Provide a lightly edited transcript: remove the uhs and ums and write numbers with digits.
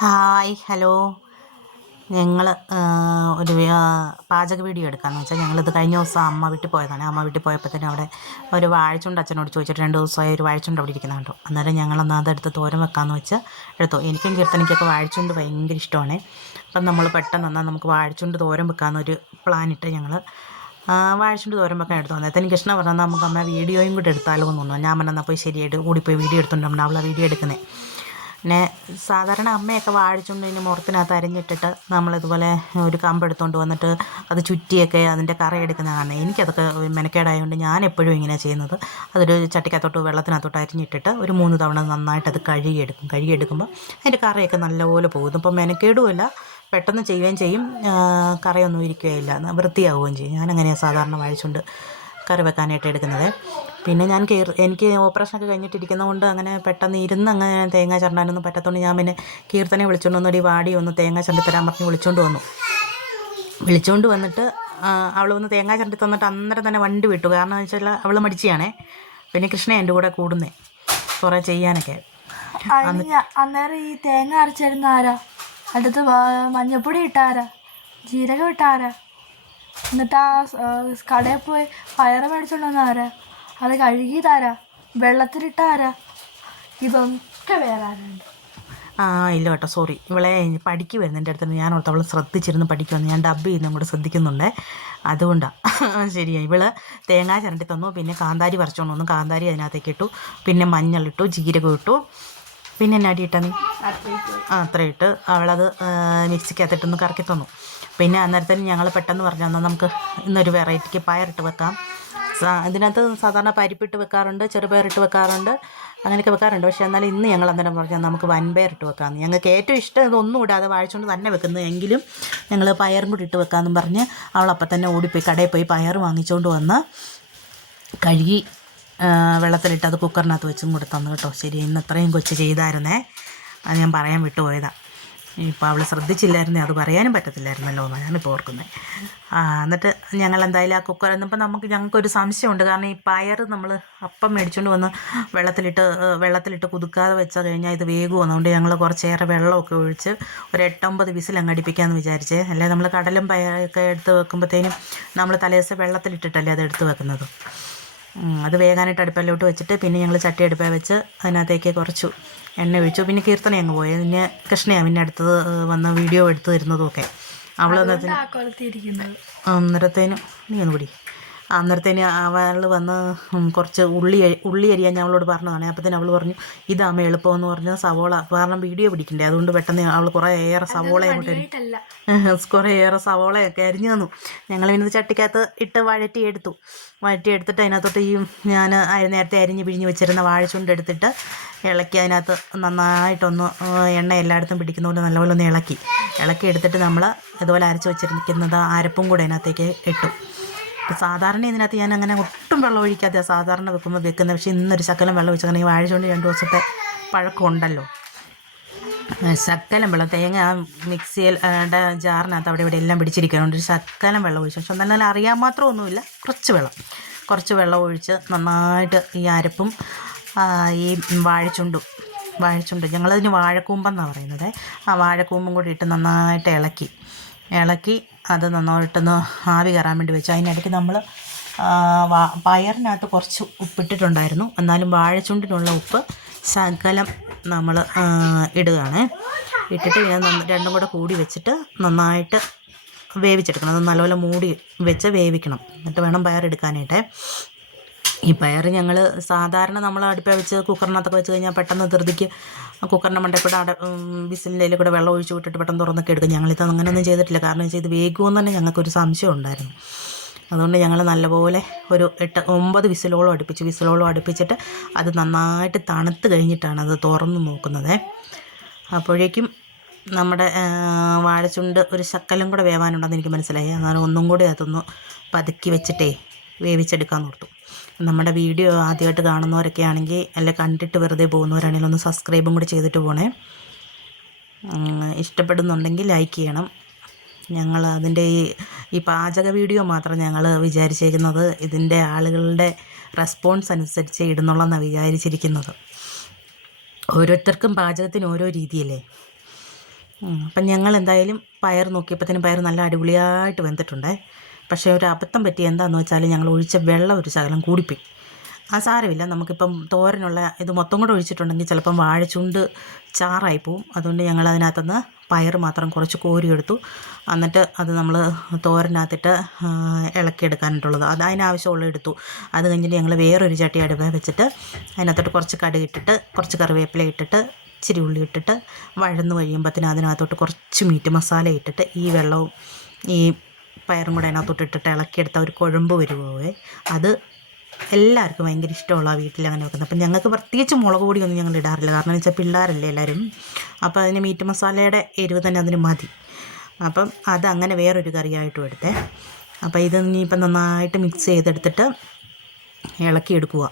Hi hello. ഞങ്ങൾ ഒരു പാചക വീഡിയോ എടുക്കാമെന്ന് വെച്ചാൽ ഞങ്ങളിത് കഴിഞ്ഞ ദിവസം അമ്മ വീട്ടിൽ പോയതാണ്. അമ്മ വീട്ടിൽ പോയപ്പോഴത്തേനും അവിടെ ഒരു വാഴച്ചുണ്ട് അച്ഛനോട് ചോദിച്ചിട്ട് 2 ദിവസമായി ഒരു വാഴച്ചുണ്ട് അവിടെ ഇരിക്കുന്നത് കണ്ടു. അന്നേരം ഞങ്ങളൊന്ന് അതെടുത്ത് തോരൻ വെക്കാമെന്ന് വെച്ച് എടുത്തു. എനിക്കും കീർത്തനിക്കൊക്കെ വാഴച്ചുണ്ട് ഭയങ്കര ഇഷ്ടമാണ്. അപ്പം നമ്മൾ പെട്ടെന്ന് എന്നാൽ നമുക്ക് വാഴച്ചുണ്ട് തോരൻ വെക്കാമെന്നൊരു പ്ലാനിട്ട് ഞങ്ങൾ വാഴച്ചുണ്ട് തോരൻ വെക്കാൻ എടുത്തു. അന്നേരത്തെ കൃഷ്ണ പറഞ്ഞാൽ നമുക്ക് അമ്മ വീഡിയോയും കൂടെ എടുത്താലോ എന്ന് തോന്നുന്നു. ഞാൻ പറഞ്ഞാൽ പോയി ശരിയായിട്ട് കൂടിപ്പോയി വീഡിയോ എടുത്തുകൊണ്ടാണ് അവളെ വീഡിയോ എടുക്കുന്നത്. പിന്നെ സാധാരണ അമ്മയൊക്കെ വാഴച്ചുണ്ടിന് മുറത്തിനകത്ത് അരിഞ്ഞിട്ടിട്ട് നമ്മളിതുപോലെ ഒരു കമ്പെടുത്തുകൊണ്ട് വന്നിട്ട് അത് ചുറ്റിയൊക്കെ അതിൻ്റെ കറയെടുക്കുന്നതാണ്. എനിക്കതൊക്കെ മെനക്കേടായതുകൊണ്ട് ഞാൻ എപ്പോഴും ഇങ്ങനെയാണ് ചെയ്യുന്നത്. അതൊരു ചട്ടിക്കകത്തോട്ട് വെള്ളത്തിനകത്തോട്ട് അരിഞ്ഞിട്ടിട്ട് ഒരു 3 തവണ നന്നായിട്ട് അത് കഴുകിയെടുക്കും. കഴുകിയെടുക്കുമ്പോൾ അതിൻ്റെ കറയൊക്കെ നല്ലപോലെ പോകും. ഇപ്പം മെനക്കേടുമില്ല, പെട്ടെന്ന് ചെയ്യുകയും ചെയ്യും, കറയൊന്നും ഇരിക്കുകയില്ല, വൃത്തിയാവുകയും ചെയ്യും. ഞാനങ്ങനെയാണ് സാധാരണ വാഴച്ചുണ്ട് കറി വെക്കാനായിട്ട് എടുക്കുന്നത്. പിന്നെ എനിക്ക് ഓപ്പറേഷനൊക്കെ കഴിഞ്ഞിട്ടിരിക്കുന്നതുകൊണ്ട് അങ്ങനെ പെട്ടെന്ന് ഇരുന്ന് അങ്ങനെ തേങ്ങ ചരണ്ടാനൊന്നും പറ്റത്തുകൊണ്ട് ഞാൻ പിന്നെ കീർത്തനെ വിളിച്ചുകൊണ്ട് വന്നൊരു വാടി ഒന്ന് തേങ്ങ ചരണ്ടി തരാൻ പറഞ്ഞ് വിളിച്ചുകൊണ്ട് വന്നിട്ട് അവൾ ഒന്ന് തേങ്ങ ചരണ്ടി തന്നിട്ട് അന്നേരം തന്നെ വണ്ടി വിട്ടു. കാരണം എന്ന് വെച്ചാൽ അവൾ മടിച്ചാണേ. പിന്നെ കൃഷ്ണ എൻ്റെ കൂടെ കൂടുന്നേ കുറേ ചെയ്യാനൊക്കെ. അന്നേരം ഈ തേങ്ങ അരച്ചിരുന്ന ആരാ? അടുത്ത് മഞ്ഞപ്പൊടി ഇട്ടാരാ? ജീരകം ഇട്ടാരാ? എന്നിട്ട് ആ കടയിൽ പോയി പയറ് മേടിച്ചോണ്ട് ആരാ? അത് കഴുകിയതാരാ? വെള്ളത്തിലിട്ടാരാ? ഇതൊക്കെ വേറെ ആരുണ്ട്? ഇല്ല കേട്ടോ, സോറി. ഇവളെ പഠിക്കുമായിരുന്നു എൻ്റെ അടുത്ത്. ഞാൻ ഓർത്ത് അവൾ ശ്രദ്ധിച്ചിരുന്ന് പഠിക്കുമെന്ന്. ഞാൻ ഡബ് ചെയ്യുന്ന കൂടെ ശ്രദ്ധിക്കുന്നുണ്ട്, അതുകൊണ്ടാണ്. ശരിയാ, ഇവള് തേങ്ങ ചരണ്ടി തന്നു. പിന്നെ കാന്താരി പറിച്ചോണ്ട് വന്നു. കാന്താരി അതിനകത്തേക്ക് ഇട്ടു. പിന്നെ മഞ്ഞളിട്ടു, ജീരകം ഇട്ടു. പിന്നെ എന്നാ അടിയിട്ടാ നീ? അത്ര ഇട്ട് അവളത് മിക്സിക്കകത്തിട്ടൊന്ന് കറക്കി തന്നു. പിന്നെ അന്നേരത്തിന് ഞങ്ങൾ പെട്ടെന്ന് പറഞ്ഞു തന്നാൽ നമുക്ക് ഇന്നൊരു വെറൈറ്റിക്ക് പയറിട്ട് വെക്കാം. ഇതിനകത്ത് സാധാരണ പരിപ്പിട്ട് വെക്കാറുണ്ട്, ചെറുപയറിട്ട് വെക്കാറുണ്ട്, അങ്ങനെയൊക്കെ വെക്കാറുണ്ട്. പക്ഷേ എന്നാലും ഇന്ന് ഞങ്ങൾ അന്നേരം പറഞ്ഞാൽ നമുക്ക് വൻപയറിട്ട് വെക്കാമെന്ന്. ഞങ്ങൾക്ക് ഏറ്റവും ഇഷ്ടം ഇതൊന്നും ഇടാതെ വാഴച്ചുകൊണ്ട് തന്നെ വെക്കുന്നത്. എങ്കിലും ഞങ്ങൾ പയറും കൂടി ഇട്ട് വെക്കാമെന്നും പറഞ്ഞ് അവളപ്പം തന്നെ ഓടിപ്പോയി കടയിൽ പോയി പയർ വാങ്ങിച്ചുകൊണ്ട് വന്ന് കഴുകി വെള്ളത്തിലിട്ട് അത് കുക്കറിനകത്ത് വെച്ചും കൂടെ തന്നു കേട്ടോ. ശരി, ഇന്ന് ഇത്രയും കൊച്ച് ചെയ്തായിരുന്നേ, അത് ഞാൻ പറയാൻ വിട്ടുപോയതാണ്. ഇപ്പോൾ അവൾ ശ്രദ്ധിച്ചില്ലായിരുന്നേ, അത് പറയാനും പറ്റത്തില്ലായിരുന്നല്ലോ എന്നാണ് ഞാനിപ്പോൾ ഓർക്കുന്നത്. എന്നിട്ട് ഞങ്ങൾ എന്തായാലും ആ കുക്കർ എന്നിപ്പോൾ ഞങ്ങൾക്കൊരു സംശയമുണ്ട്. കാരണം ഈ പയർ നമ്മൾ അപ്പം മേടിച്ചുകൊണ്ട് വന്ന് വെള്ളത്തിലിട്ട് കുതുക്കാതെ വെച്ചാൽ കഴിഞ്ഞാൽ ഇത് വേഗം. അതുകൊണ്ട് ഞങ്ങൾ കുറച്ചേറെ വെള്ളമൊക്കെ ഒഴിച്ച് ഒരു 8-9 വിസിൽ അങ്ങ് അടുപ്പിക്കാമെന്ന് വിചാരിച്ചേ. അല്ലേ നമ്മൾ കടലും പയറൊക്കെ എടുത്ത് വെക്കുമ്പോഴത്തേനും നമ്മൾ തലേദിവസം വെള്ളത്തിലിട്ടിട്ടല്ലേ അത് എടുത്ത് വെക്കുന്നത്. അത് വേകാനായിട്ട് അടുപ്പിലോട്ട് വെച്ചിട്ട് പിന്നെ ഞങ്ങൾ ചട്ടി അടുപ്പിൽ വെച്ച് അതിനകത്തേക്ക് കുറച്ചു എണ്ണ ഒഴിച്ചു. പിന്നെ കീർത്തന അങ്ങ് പോയി. പിന്നെ കൃഷ്ണയാണ് പിന്നെ അടുത്തത് വന്ന് വീഡിയോ എടുത്ത് തരുന്നതുമൊക്കെ. അവൾ അന്നേരത്തേനും നീ ഒന്ന് കൂടി അന്നേരത്തേന് അവൾ വന്ന് കുറച്ച് ഉള്ളി അരിയാൻ ഞങ്ങളോട് പറഞ്ഞതാണ്. അപ്പോഴത്തേന് അവൾ പറഞ്ഞു ഇതാകുമ്പോൾ എളുപ്പമെന്ന് പറഞ്ഞ് സവോള, കാരണം വീഡിയോ പിടിക്കണ്ടേ, അതുകൊണ്ട് പെട്ടെന്ന് അവൾ കുറേയേറെ സവോളയൊക്കെ അരിഞ്ഞു തന്നു. ഞങ്ങൾ പിന്നെ ചട്ടിക്കകത്ത് ഇട്ട് വഴറ്റിയെടുത്തിട്ട് അതിനകത്തോട്ട് ഞാൻ നേരത്തെ അരിഞ്ഞ് പിഴിഞ്ഞ് വെച്ചിരുന്ന വാഴച്ചുണ്ട് എടുത്തിട്ട് ഇളക്കി അതിനകത്ത് നന്നായിട്ടൊന്ന് എണ്ണ എല്ലായിടത്തും പിടിക്കുന്ന പോലെ നല്ലപോലെ ഒന്ന് ഇളക്കി എടുത്തിട്ട് നമ്മൾ ഇതുപോലെ അരച്ച് വെച്ചിരിക്കുന്നത് അരപ്പും കൂടെ അതിനകത്തേക്ക് ഇട്ടു. സാധാരണ ഇതിനകത്ത് ഞാൻ അങ്ങനെ ഒട്ടും വെള്ളം ഒഴിക്കാതെ സാധാരണ വെക്കുന്നത്. പക്ഷേ ഇന്നൊരു ശകലം വെള്ളം ഒഴിച്ചാൽ ഈ വാഴച്ചുണ്ട് 2 ദിവസത്തെ പഴക്കമുണ്ടല്ലോ. ശകലം വെള്ളം, തേങ്ങ മിക്സിയിൽ ജാറിനകത്ത് അവിടെ ഇവിടെ എല്ലാം പിടിച്ചിരിക്കുന്നുണ്ട്. ഒരു ശകലം വെള്ളം ഒഴിച്ചു. പക്ഷെ നല്ല അറിയാൻ മാത്രമൊന്നുമില്ല, കുറച്ച് വെള്ളം ഒഴിച്ച് നന്നായിട്ട് ഈ അരപ്പും ഈ വാഴച്ചുണ്ട് ഞങ്ങളതിന് വാഴക്കൂമ്പെന്നാണ് പറയുന്നത്. ആ വാഴക്കൂമ്പും കൂടി ഇട്ട് നന്നായിട്ട് ഇളക്കി അത് നന്നായിട്ടൊന്ന് ആവി കയറാൻ വേണ്ടി വെച്ചു. അതിനിടയ്ക്ക് നമ്മൾ പയറിനകത്ത് കുറച്ച് ഉപ്പിട്ടിട്ടുണ്ടായിരുന്നു. എന്നാലും വാഴച്ചുണ്ടിനുള്ള ഉപ്പ് ശകലം നമ്മൾ ഇടുകയാണ്. ഇട്ടിട്ട് ഞാൻ രണ്ടും കൂടെ കൂടി വെച്ചിട്ട് നന്നായിട്ട് വേവിച്ചെടുക്കണം. അത് നല്ലപോലെ മൂടി വെച്ച് വേവിക്കണം. എന്നിട്ട് വേണം പയറെടുക്കാനായിട്ട്. ഈ പയർ ഞങ്ങൾ സാധാരണ നമ്മൾ അടുപ്പിൽ വെച്ച് കുക്കറിനകത്തൊക്കെ വെച്ച് കഴിഞ്ഞാൽ പെട്ടെന്ന് ധൃതിക്ക് കുക്കറിൻ്റെ മണ്ടയിൽ കൂടെ വിസിലിൻ്റെ അതിൽ കൂടെ വെള്ളം ഒഴിച്ച് വിട്ടിട്ട് പെട്ടെന്ന് തുറന്നൊക്കെ എടുക്കും. ഞങ്ങളിത് അങ്ങനെയൊന്നും ചെയ്തിട്ടില്ല. കാരണം വെച്ചാൽ ഇത് വേഗമെന്ന് തന്നെ ഞങ്ങൾക്കൊരു സംശയം ഉണ്ടായിരുന്നു. അതുകൊണ്ട് ഞങ്ങൾ നല്ലപോലെ ഒരു 8-9 വിസിലോളം അടുപ്പിച്ചിട്ട് അത് നന്നായിട്ട് തണുത്ത് കഴിഞ്ഞിട്ടാണ് അത് തുറന്ന് നോക്കുന്നത്. അപ്പോഴേക്കും നമ്മുടെ വാഴച്ചുണ്ട് ഒരു ശകലം കൂടെ വേവാനുണ്ടെന്ന് എനിക്ക് മനസ്സിലായി. അങ്ങനെ ഒന്നും കൂടി അതൊന്ന് പതുക്കി വെച്ചിട്ടേ വേവിച്ചെടുക്കാൻ ഓർത്തു. നമ്മുടെ വീഡിയോ ആദ്യമായിട്ട് കാണുന്നവരൊക്കെ ആണെങ്കിൽ, അല്ലെ കണ്ടിട്ട് വെറുതെ പോകുന്നവരാണെങ്കിൽ ഒന്ന് സബ്സ്ക്രൈബും കൂടി ചെയ്തിട്ട് പോണേ. ഇഷ്ടപ്പെടുന്നുണ്ടെങ്കിൽ ലൈക്ക് ചെയ്യണം. ഞങ്ങൾ അതിൻ്റെ ഈ പാചക വീഡിയോ മാത്രം ഞങ്ങൾ വിചാരിച്ചിരിക്കുന്നത് ഇതിൻ്റെ ആളുകളുടെ റെസ്പോൺസ് അനുസരിച്ച് ഇടുന്നുള്ളതെന്നാണ് വിചാരിച്ചിരിക്കുന്നത്. ഓരോരുത്തർക്കും പാചകത്തിന് ഓരോ രീതിയല്ലേ. അപ്പം ഞങ്ങൾ എന്തായാലും പയർ നോക്കിയപ്പോഴത്തേനും പയർ നല്ല അടിപൊളിയായിട്ട് വെന്തിട്ടുണ്ടേ. പക്ഷേ ഒരു അബദ്ധം പറ്റി എന്താണെന്ന് വെച്ചാൽ ഞങ്ങൾ ഒഴിച്ച വെള്ളം ഒരു ശകലം കൂടിപ്പോയി. ആ സാരമില്ല, നമുക്കിപ്പം തോരനുള്ള ഇത് മൊത്തം കൂടെ ഒഴിച്ചിട്ടുണ്ടെങ്കിൽ ചിലപ്പം വാഴച്ചുണ്ട് ചാറായി പോവും. അതുകൊണ്ട് ഞങ്ങൾ അതിനകത്തുനിന്ന് പയർ മാത്രം കുറച്ച് കോരിയെടുത്തു. എന്നിട്ട് അത് നമ്മൾ തോരനകത്തിട്ട് ഇളക്കിയെടുക്കാനായിട്ടുള്ളത് അത് അതിനാവശ്യമുള്ള എടുത്തു. അത് കഴിഞ്ഞിട്ട് ഞങ്ങൾ വേറൊരു ചട്ടി അടുപ്പ വെച്ചിട്ട് അതിനകത്തോട്ട് കുറച്ച് കടുക് ഇട്ടിട്ട് കുറച്ച് കറിവേപ്പില ഇട്ടിട്ട് ഇച്ചിരി ഉള്ളി ഇട്ടിട്ട് വഴന്ന് കഴിയുമ്പോഴത്തേനും അതിനകത്തോട്ട് കുറച്ച് മീറ്റ് മസാല ഇട്ടിട്ട് ഈ വെള്ളവും ഈ പയറും കൂടെ അതിനകത്തോട്ട് ഇട്ടിട്ട് ഇളക്കിയെടുത്ത ഒരു കുഴമ്പ് വരുവേ. അത് എല്ലാവർക്കും ഭയങ്കര ഇഷ്ടമുള്ള വീട്ടിൽ അങ്ങനെ വെക്കുന്നത്. അപ്പം ഞങ്ങൾക്ക് പ്രത്യേകിച്ച് മുളക് പൊടിയൊന്നും ഞങ്ങൾ ഇടാറില്ല. കാരണം എന്ന് വെച്ചാൽ പിള്ളേരല്ലേ എല്ലാവരും. അപ്പോൾ അതിന് മീറ്റ് മസാലയുടെ എരിവ് തന്നെ അതിന് മതി. അപ്പം അതങ്ങനെ വേറൊരു കറിയായിട്ടും എടുത്തേ. അപ്പോൾ ഇത് ഇനിയിപ്പം നന്നായിട്ട് മിക്സ് ചെയ്തെടുത്തിട്ട് ഇളക്കിയെടുക്കുക.